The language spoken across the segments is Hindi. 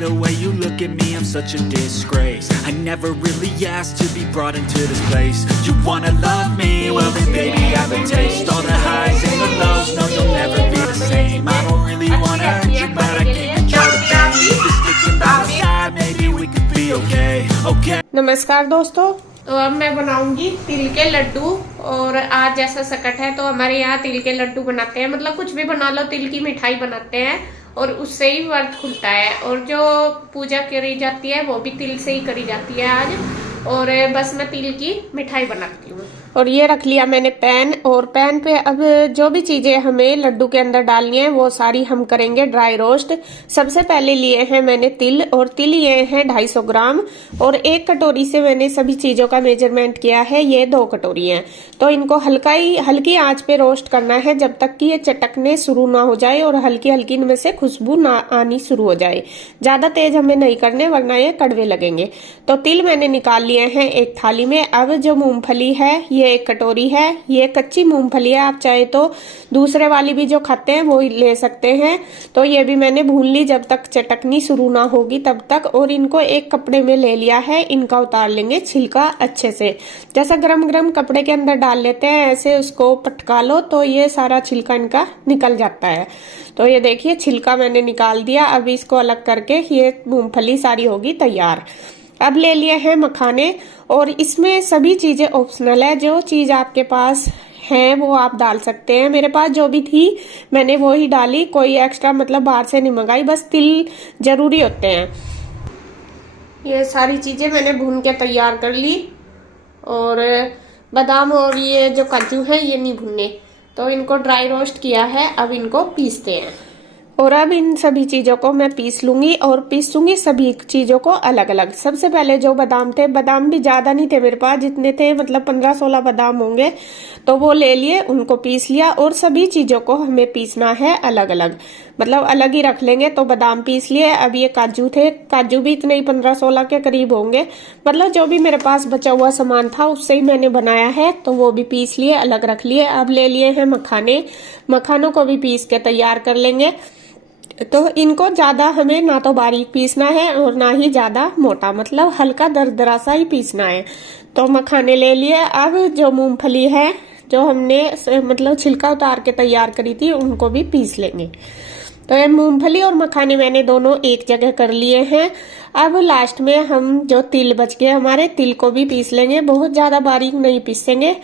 the way you look at me, I'm such a disgrace. I never really asked to be brought into this place. You wanna love me? Well then baby I have a taste. All the highs and the lows, no you'll never be the same. I don't really wanna hurt you but I can't control the pain. Just thinking by my side, maybe we could be okay, okay. नमस्कार दोस्तों, तो अब मैं बनाऊंगी तिल के लड्डू। और आज जैसा सकट है तो हमारे यहाँ तिल के लड्डू बनाते हैं, मतलब कुछ भी बना लो, तिल की मिठाई बनाते हैं और उससे ही व्रत खुलता है। और जो पूजा करी जाती है वो भी तिल से ही करी जाती है आज। और बस मैं तिल की मिठाई बनाती हूँ। और ये रख लिया मैंने पैन, और पैन पे अब जो भी चीजें हमें लड्डू के अंदर डालनी है वो सारी हम करेंगे ड्राई रोस्ट। सबसे पहले लिए हैं मैंने तिल, और तिल ये हैं 250 ग्राम, और 1 कटोरी से मैंने सभी चीजों का मेजरमेंट किया है, ये 2 कटोरी हैं। तो इनको हल्की आंच पे रोस्ट करना है जब तक कि ये चटकने शुरू ना हो जाए और हल्की हल्की इनमें से खुशबू ना आनी शुरू हो जाए। ज्यादा तेज हमें नहीं करने वरना ये कड़वे लगेंगे। तो तिल मैंने निकाल लिए हैं एक थाली में। अब जो मूंगफली है ये 1 कटोरी है, ये कच्ची मूंगफली है, आप चाहे तो दूसरे वाली भी जो खाते हैं वो ले सकते हैं। तो ये भी मैंने भून ली जब तक चटकनी शुरू ना होगी तब तक। और इनको एक कपड़े में ले लिया है, इनका उतार लेंगे छिलका अच्छे से। जैसा गरम गरम कपड़े के अंदर डाल लेते हैं ऐसे उसको पटका लो तो ये सारा छिलका इनका निकल जाता है। तो ये देखिए छिलका मैंने निकाल दिया। अब इसको अलग करके ये मूंगफली सारी होगी तैयार। अब ले लिए हैं मखाने, और इसमें सभी चीजें ऑप्शनल है, जो चीज आपके पास है वो आप डाल सकते हैं। मेरे पास जो भी थी मैंने वो ही डाली, कोई एक्स्ट्रा मतलब बाहर से नहीं मंगाई, बस तिल जरूरी होते हैं। ये सारी चीजें मैंने भून के तैयार कर ली, और बादाम और ये जो काजू है ये नहीं भुने, तो इनको ड्राई रोस्ट किया है। अब इनको पीसते हैं, और अब इन सभी चीजों को मैं पीस लूंगी और पीसूंगी सभी चीजों को अलग अलग। सबसे पहले जो बादाम थे, बादाम भी ज्यादा नहीं थे मेरे पास, जितने थे मतलब 15-16 बादाम होंगे, तो वो ले लिए, उनको पीस लिया। और सभी चीजों को हमें पीसना है अलग अलग, मतलब अलग ही रख लेंगे। तो बादाम पीस लिए। अब ये काजू थे, काजू भी इतने ही 15-16 के करीब होंगे, मतलब जो भी मेरे पास बचा हुआ सामान था उससे ही मैंने बनाया है, तो वो भी पीस लिए, अलग रख लिए। अब ले लिए हैं मखाने, मखानों को भी पीस के तैयार कर लेंगे। तो इनको ज्यादा हमें ना तो बारीक पीसना है और ना ही ज्यादा मोटा, मतलब हल्का दरदरा सा ही पीसना है। तो मखाने ले लिए। अब जो मूंगफली है जो हमने मतलब छिलका उतार के तैयार करी थी उनको भी पीस लेंगे। तो ये मूंगफली और मखाने मैंने दोनों एक जगह कर लिए हैं। अब लास्ट में हम जो तिल बच गए हमारे, तिल को भी पीस लेंगे। बहुत ज्यादा बारीक नहीं पीसेंगे,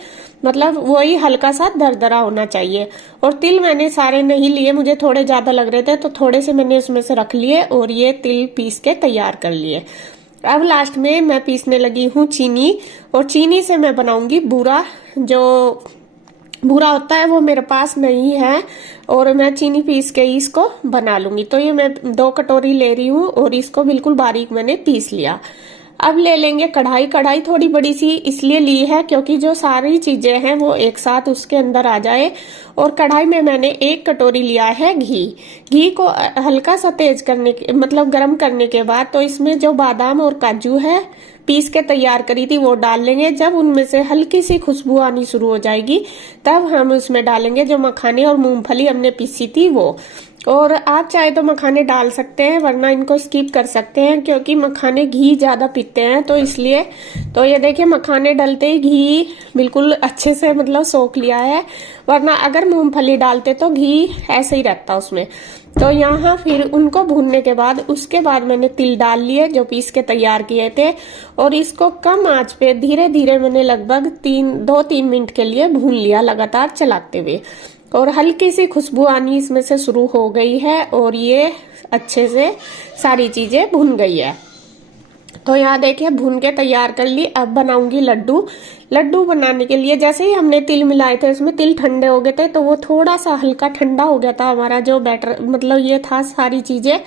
मतलब वही हल्का सा दरदरा होना चाहिए। और तिल मैंने सारे नहीं लिए, मुझे थोड़े ज्यादा लग रहे थे तो थोड़े से मैंने उसमें से रख लिए और ये तिल पीस के तैयार कर लिए। अब लास्ट में मैं पीसने लगी हूँ चीनी, और चीनी से मैं बनाऊंगी बूरा। जो बूरा होता है वो मेरे पास नहीं है, और मैं चीनी पीस के ही इसको बना लूंगी। तो ये मैं 2 कटोरी ले रही हूँ और इसको बिल्कुल बारीक मैंने पीस लिया। अब ले लेंगे कढ़ाई। कढ़ाई थोड़ी बड़ी सी इसलिए ली है क्योंकि जो सारी चीजें हैं वो एक साथ उसके अंदर आ जाए। और कढ़ाई में मैंने 1 कटोरी लिया है घी। घी को हल्का सा तेज करने के मतलब गर्म करने के बाद तो इसमें जो बादाम और काजू है पीस के तैयार करी थी वो डाल लेंगे। जब उनमें से हल्की सी खुशबू आनी शुरू हो जाएगी तब हम उसमें डालेंगे जो मखाने और मूंगफली हमने पीसी थी वो। और आप चाहे तो मखाने डाल सकते हैं वरना इनको स्किप कर सकते हैं, क्योंकि मखाने घी ज्यादा पीते हैं तो इसलिए। तो ये देखिए मखाने डलते ही घी बिल्कुल अच्छे से मतलब सोख लिया है, वरना अगर मूंगफली डालते तो घी ऐसे ही रहता उसमें। तो यहाँ फिर उनको भूनने के बाद उसके बाद मैंने तिल डाल लिए जो पीस के तैयार किए थे, और इसको कम आंच पे धीरे धीरे मैंने लगभग 2-3 मिनट के लिए भून लिया लगातार चलाते हुए। और हल्की सी खुशबू आनी इसमें से शुरू हो गई है और ये अच्छे से सारी चीजें भुन गई है। तो यहाँ देखिए भून के तैयार कर ली। अब बनाऊंगी लड्डू। लड्डू बनाने के लिए जैसे ही हमने तिल मिलाए थे उसमें तिल ठंडे हो गए थे, तो वो थोड़ा सा हल्का ठंडा हो गया था हमारा जो बैटर, मतलब ये था सारी चीजें।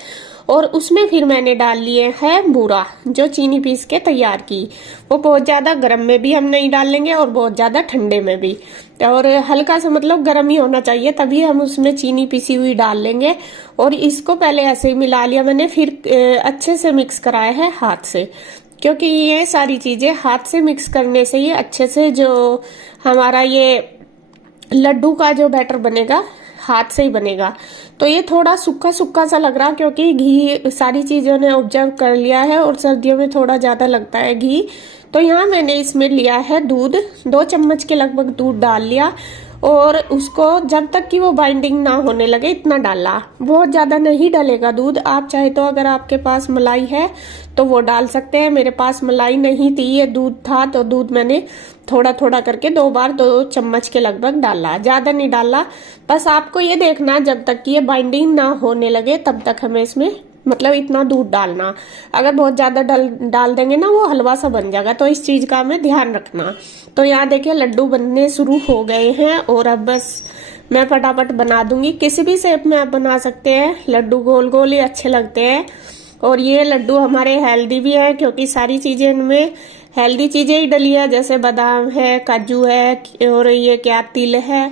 और उसमें फिर मैंने डाल लिए है बूरा जो चीनी पीस के तैयार की। वो बहुत ज्यादा गर्म में भी हम नहीं डालेंगे और बहुत ज्यादा ठंडे में भी, और हल्का सा मतलब गर्म ही होना चाहिए तभी हम उसमें चीनी पीसी हुई डाल लेंगे। और इसको पहले ऐसे ही मिला लिया मैंने, फिर अच्छे से मिक्स कराया है हाथ से, क्योंकि ये सारी चीजें हाथ से मिक्स करने से ही अच्छे से जो हमारा ये लड्डू का जो बैटर बनेगा हाथ से ही बनेगा। तो ये थोड़ा सूखा सूखा सा लग रहा क्योंकि घी सारी चीज़ों ने ऑब्जर्व कर लिया है और सर्दियों में थोड़ा ज़्यादा लगता है घी। तो यहाँ मैंने इसमें लिया है दूध, 2 चम्मच के लगभग दूध डाल लिया और उसको जब तक कि वो बाइंडिंग ना होने लगे इतना डाला, बहुत ज़्यादा नहीं डलेगा दूध। आप चाहे तो अगर आपके पास मलाई है तो वो डाल सकते हैं, मेरे पास मलाई नहीं थी, ये दूध था तो दूध मैंने थोड़ा थोड़ा करके 2 बार 2 चम्मच के लगभग डाला, ज़्यादा नहीं डाला। बस आपको ये देखना जब तक कि ये बाइंडिंग ना होने लगे तब तक हमें इसमें मतलब इतना दूध डालना। अगर बहुत ज़्यादा डाल देंगे ना वो हलवा सा बन जाएगा, तो इस चीज़ का हमें ध्यान रखना। तो यहाँ देखिए लड्डू बनने शुरू हो गए हैं और अब बस मैं फटाफट बना दूंगी। किसी भी शेप में आप बना सकते हैं, लड्डू गोल गोल ही अच्छे लगते हैं। और ये लड्डू हमारे हेल्दी भी है क्योंकि सारी चीज़ें इनमें हेल्दी चीज़ें ही डली है, जैसे बादाम है, काजू है और ये क्या तिल है,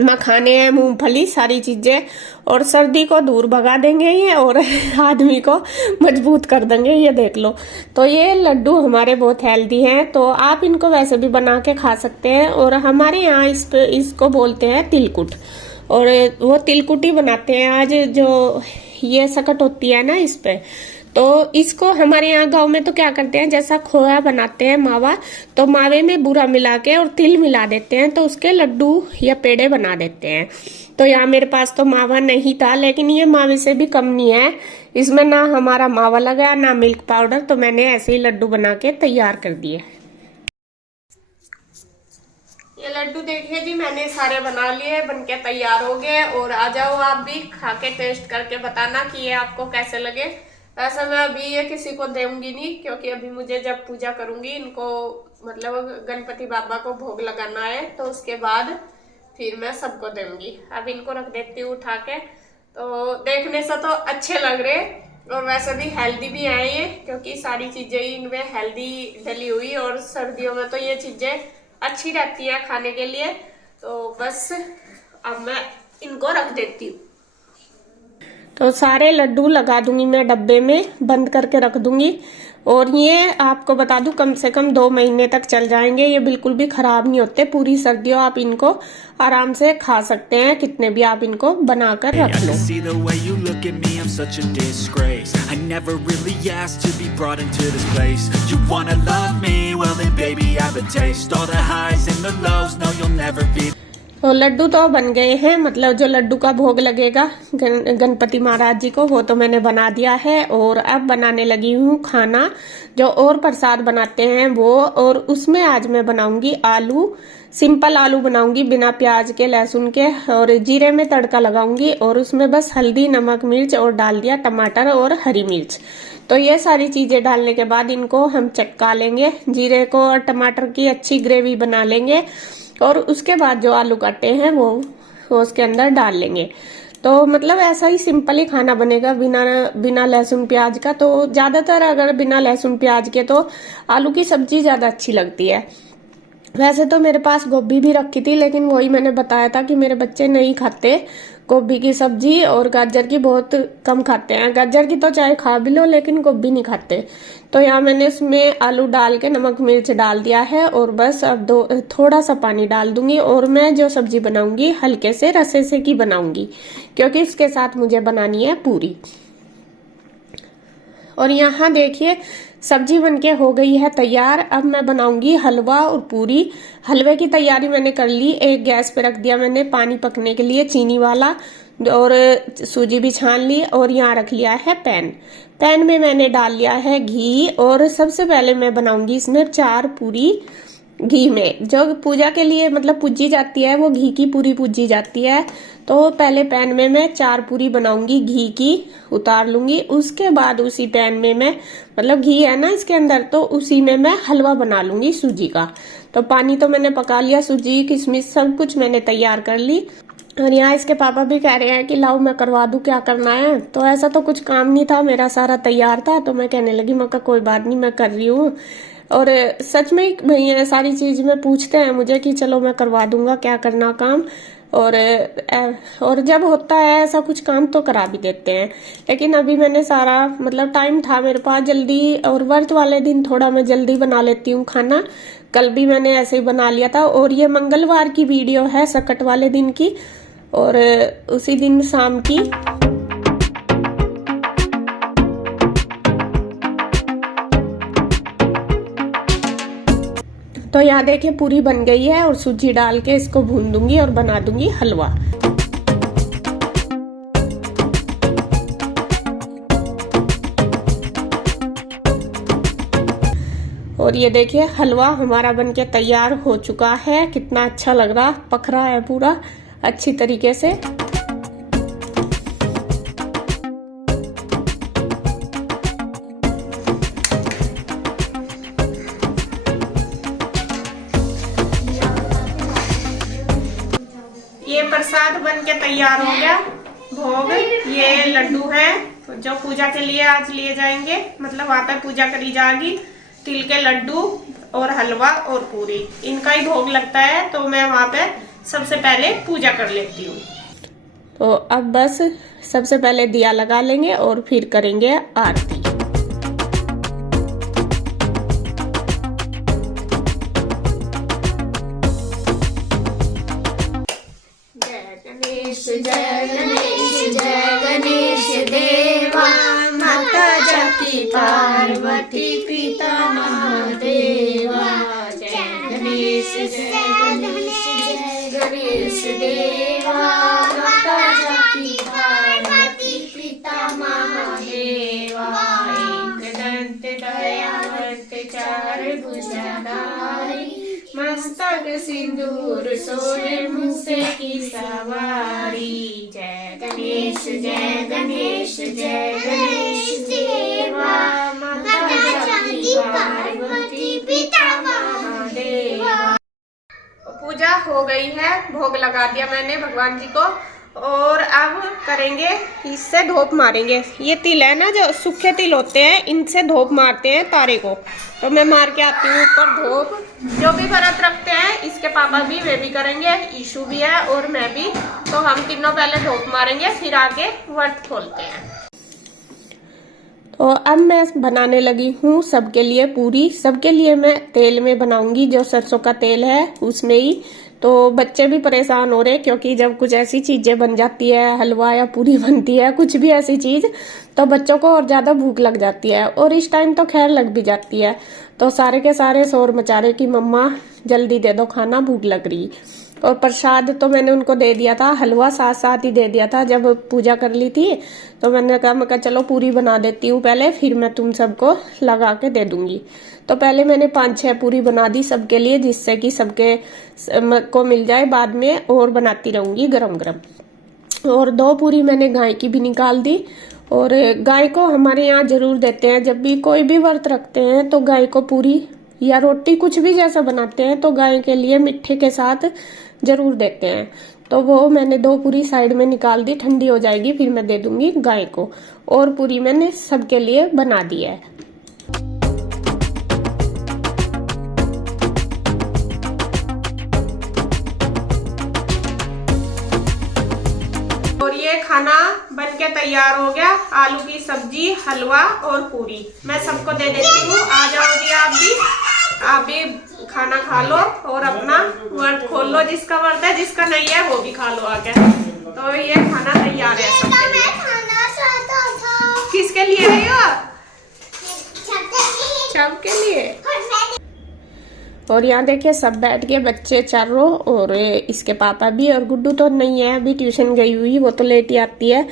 मखाने हैं, मूंगफली, सारी चीजें। और सर्दी को दूर भगा देंगे ये और आदमी को मजबूत कर देंगे, ये देख लो। तो ये लड्डू हमारे बहुत हेल्दी हैं, तो आप इनको वैसे भी बना के खा सकते हैं। और हमारे यहाँ इसको बोलते हैं तिलकुट, और वो तिलकुट ही बनाते हैं आज, जो ये सकट होती है ना इस पे। तो इसको हमारे यहाँ गांव में तो क्या करते हैं, जैसा खोया बनाते हैं मावा, तो मावे में बूरा मिला के और तिल मिला देते हैं तो उसके लड्डू या पेड़े बना देते हैं। तो यहाँ मेरे पास तो मावा नहीं था, लेकिन ये मावे से भी कम नहीं है, इसमें ना हमारा मावा लगा ना मिल्क पाउडर, तो मैंने ऐसे ही लड्डू बना के तैयार कर दिए। ये लड्डू देखिए जी मैंने सारे बना लिए, बनके तैयार हो गए। और आ जाओ आप भी खा के टेस्ट करके बताना कि ये आपको कैसे लगे। वैसे मैं अभी ये किसी को दूंगी नहीं, क्योंकि अभी मुझे जब पूजा करूंगी इनको मतलब गणपति बाबा को भोग लगाना है, तो उसके बाद फिर मैं सबको दूंगी। अब इनको रख देती हूँ उठा के। तो देखने से तो अच्छे लग रहे और वैसे भी हेल्दी भी है ये, क्योंकि सारी चीजें इनमें हेल्दी डली हुई, और सर्दियों में तो ये चीजें अच्छी रहती है खाने के लिए। तो बस अब मैं इनको रख देती हूँ। तो सारे लड्डू लगा दूंगी मैं डब्बे में, बंद करके रख दूंगी। और ये आपको बता दूं कम से कम 2 महीने तक चल जाएंगे, ये बिल्कुल भी खराब नहीं होते। पूरी सर्दियों आप इनको आराम से खा सकते हैं, कितने भी आप इनको बनाकर रख लो। तो लड्डू तो बन गए हैं, मतलब जो लड्डू का भोग लगेगा गणपति महाराज जी को, वो तो मैंने बना दिया है। और अब बनाने लगी हूँ खाना, जो और प्रसाद बनाते हैं वो। और उसमें आज मैं बनाऊंगी आलू, सिंपल आलू बनाऊंगी बिना प्याज के, लहसुन के, और जीरे में तड़का लगाऊंगी। और उसमें बस हल्दी, नमक, मिर्च और डाल दिया टमाटर और हरी मिर्च। तो ये सारी चीजें डालने के बाद इनको हम चटका लेंगे, जीरे को और टमाटर की अच्छी ग्रेवी बना लेंगे। और उसके बाद जो आलू काटे हैं वो उसके अंदर डाल लेंगे। तो मतलब ऐसा ही सिंपल ही खाना बनेगा बिना लहसुन प्याज का। तो ज्यादातर अगर बिना लहसुन प्याज के तो आलू की सब्जी ज्यादा अच्छी लगती है। वैसे तो मेरे पास गोभी भी रखी थी, लेकिन वही मैंने बताया था कि मेरे बच्चे नहीं खाते गोभी की सब्जी, और गाजर की बहुत कम खाते हैं। गाजर की तो चाहे खा भी लो, लेकिन गोभी नहीं खाते। तो यहाँ मैंने इसमें आलू डाल के नमक मिर्च डाल दिया है, और बस अब थोड़ा सा पानी डाल दूंगी। और मैं जो सब्जी बनाऊंगी हल्के से रसे से की बनाऊंगी, क्योंकि इसके साथ मुझे बनानी है पूरी। और यहाँ देखिए सब्जी बनके हो गई है तैयार। अब मैं बनाऊंगी हलवा और पूरी। हलवे की तैयारी मैंने कर ली, एक गैस पे रख दिया मैंने पानी पकने के लिए चीनी वाला, और सूजी भी छान ली। और यहाँ रख लिया है पैन में मैंने डाल लिया है घी। और सबसे पहले मैं बनाऊंगी इसमें 4 पूरी घी में, जो पूजा के लिए मतलब पूजी जाती है, वो घी की पूरी पूजी जाती है। तो पहले पैन में मैं 4 पूरी बनाऊंगी घी की, उतार लूंगी। उसके बाद उसी पैन में मैं मतलब घी है ना इसके अंदर, तो उसी में मैं हलवा बना लूंगी सूजी का। तो पानी तो मैंने पका लिया, सूजी किशमिश सब कुछ मैंने तैयार कर ली। और यहाँ इसके पापा भी कह रहे हैं कि लाओ मैं करवा दूं, क्या करना है। तो ऐसा तो कुछ काम नहीं था, मेरा सारा तैयार था। तो मैं कहने लगी मैं कोई बात नहीं, मैं कर रही हूँ। और सच में भैया सारी चीज में पूछते हैं मुझे कि चलो मैं करवा दूंगा, क्या करना काम। और जब होता है ऐसा कुछ काम तो करा भी देते हैं। लेकिन अभी मैंने सारा मतलब टाइम था मेरे पास जल्दी, और व्रत वाले दिन थोड़ा मैं जल्दी बना लेती हूँ खाना। कल भी मैंने ऐसे ही बना लिया था। और ये मंगलवार की वीडियो है, सकट वाले दिन की। और उसी दिन शाम की तो यहाँ देखिए पूरी बन गई है और सूजी डाल के इसको भून दूंगी और बना दूंगी हलवा। और ये देखिए हलवा हमारा बनके तैयार हो चुका है। कितना अच्छा लग रहा, पक रहा है पूरा अच्छी तरीके से। ये प्रसाद बनके तैयार हो गया। भोग ये लड्डू है जो पूजा के लिए आज लिए जाएंगे, मतलब वहां पर पूजा करी जाएगी। तिल के लड्डू और हलवा और पूरी, इनका ही भोग लगता है। तो मैं वहां पे सबसे पहले पूजा कर लेती हूँ। तो अब बस सबसे पहले दिया लगा लेंगे और फिर करेंगे आरती। जय गणेश जय गणेश देवा, माता जाकी पार्वती पिता महादेवा। जय गणेश जय गणेश जय गणेश देवा, माता जाकी पार्वती पिता महादेवा। एक दंत दयावंत चार भुजाधारी, मस्तक सिंदूर सोने मुसे की सवारी। जय गणेश जय गणेश जय गणेश देवा, माता जाकी पार्वती पिता महादेवा। पूजा हो गई है, भोग लगा दिया मैंने भगवान जी को और अब करेंगे इससे धूप मारेंगे। ये तिल है ना जो सूखे तिल होते हैं, इनसे धूप मारते हैं तारे को। तो मैं मार के आती हूँ ऊपर धूप। जो भी व्रत रखते हैं, इसके पापा भी, वे भी करेंगे, ईशु भी है और मैं भी। तो हम तीनों पहले धूप मारेंगे फिर आगे व्रत खोलते हैं। तो अब मैं बनाने लगी हूँ सबके लिए पूरी। सबके लिए मैं तेल में बनाऊंगी, जो सरसों का तेल है उसमें ही। तो बच्चे भी परेशान हो रहे क्योंकि जब कुछ ऐसी चीजें बन जाती है, हलवा या पूरी बनती है, कुछ भी ऐसी चीज, तो बच्चों को और ज्यादा भूख लग जाती है। और इस टाइम तो खैर लग भी जाती है। तो सारे के सारे शोर मचा रहे कि मम्मा जल्दी दे दो खाना, भूख लग रही। और प्रसाद तो मैंने उनको दे दिया था, हलवा साथ साथ ही दे दिया था जब पूजा कर ली थी। तो मैंने कहा चलो पूरी बना देती हूँ पहले, फिर मैं तुम सबको लगा के दे दूंगी। तो पहले मैंने 5-6 पूरी बना दी सबके लिए, जिससे कि सबके को मिल जाए। बाद में और बनाती रहूंगी गरम गरम। और 2 पूरी मैंने गाय की भी निकाल दी। और गाय को हमारे यहाँ जरूर देते हैं, जब भी कोई भी व्रत रखते हैं तो गाय को पूरी या रोटी कुछ भी जैसा बनाते हैं तो गाय के लिए मीठे के साथ जरूर देते हैं। तो वो मैंने 2 पूरी साइड में निकाल दी, ठंडी हो जाएगी फिर मैं दे दूंगी गाय को। और पूरी मैंने सबके लिए बना दी है। और ये खाना बनके तैयार हो गया, आलू की सब्जी, हलवा और पूरी। मैं सबको दे देती हूँ। आ जाओ जी, आप भी खाना खा लो और अपना व्रत खोल लो। जिसका व्रत है, जिसका नहीं है वो भी खा लो आके। तो ये खाना तैयार है सबके लिए। किसके लिए है ये? सबके लिए। और यहाँ देखिए सब बैठ गए, बच्चे चारों और इसके पापा भी। और गुड्डू तो नहीं है, अभी ट्यूशन गई हुई, वो तो लेट ही आती है।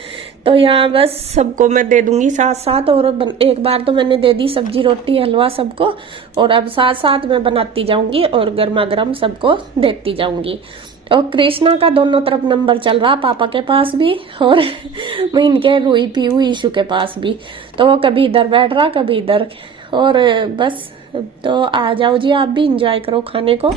तो यहाँ बस सबको मैं दे दूंगी साथ साथ। और एक बार तो मैंने दे दी सब्जी रोटी हलवा सबको, और अब साथ साथ मैं बनाती जाऊंगी और गर्मा गर्म सबको देती जाऊंगी। और कृष्णा का दोनों तरफ नंबर चल रहा, पापा के पास भी और इनके रूई पीऊ ईशु के पास भी। तो वो कभी इधर बैठ रहा कभी इधर। और बस तो आ जाओ जी, आप भी एंजॉय करो खाने को।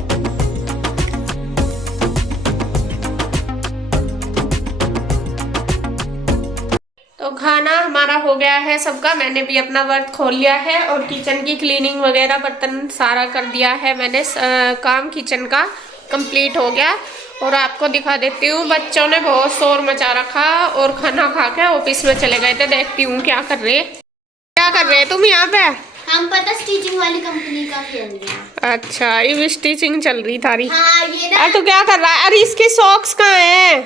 तो खाना हमारा हो गया है सबका। मैंने भी अपना व्रत खोल लिया है और किचन की क्लीनिंग वगैरह बर्तन सारा कर दिया है मैंने। काम किचन का कंप्लीट हो गया। और आपको दिखा देती हूँ, बच्चों ने बहुत शोर मचा रखा और खाना खा के ऑफिस में चले गए थे। देखती हूँ क्या कर रहे तुम यहाँ पे? हम पता स्टिचिंग वाली कंपनी का खेल रहे हैं। अच्छा, ये स्टिचिंग चल रही थारी। हाँ, ये ना। अरे तू क्या कर रहा है? अरे इसकी सॉक्स कहाँ है?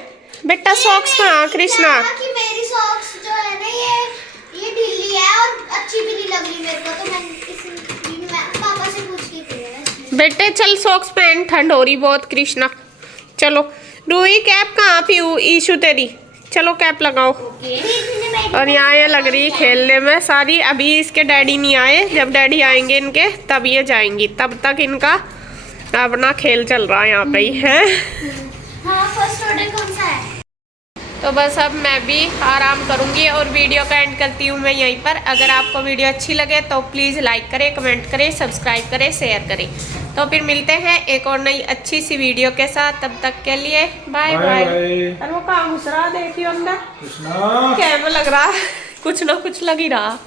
बेटा सॉक्स कहाँ कृष्णा? कि मेरी सॉक्स जो है ना ये ढीली है और अच्छी भी नहीं लग रही मेरे को, तो मैं पापा से पूछ के किया। बेटे चल सॉक्स पहन, ठंड हो रही बहुत कृष्णा। चलो रूही कैप कहाँ पी ईशु तेरी, चलो कैप लगाओ। और यहाँ ये लग रही खेलने में सारी। अभी इसके डैडी नहीं आए, जब डैडी आएंगे इनके तब ये जाएंगी, तब तक इनका अपना खेल चल रहा है यहाँ पे ही है। हाँ, फर्स्ट ऑर्डर कौन सा है? तो बस अब मैं भी आराम करूंगी और वीडियो का एंड करती हूँ मैं यहीं पर। अगर आपको वीडियो अच्छी लगे तो प्लीज़ लाइक करें, कमेंट करें, सब्सक्राइब करें, शेयर करें। तो फिर मिलते हैं एक और नई अच्छी सी वीडियो के साथ, तब तक के लिए बाय बाय। अरे वो कहाँ घुस रहा देखियो अंदर, कैमरा लग रहा कुछ ना कुछ लग ही रहा।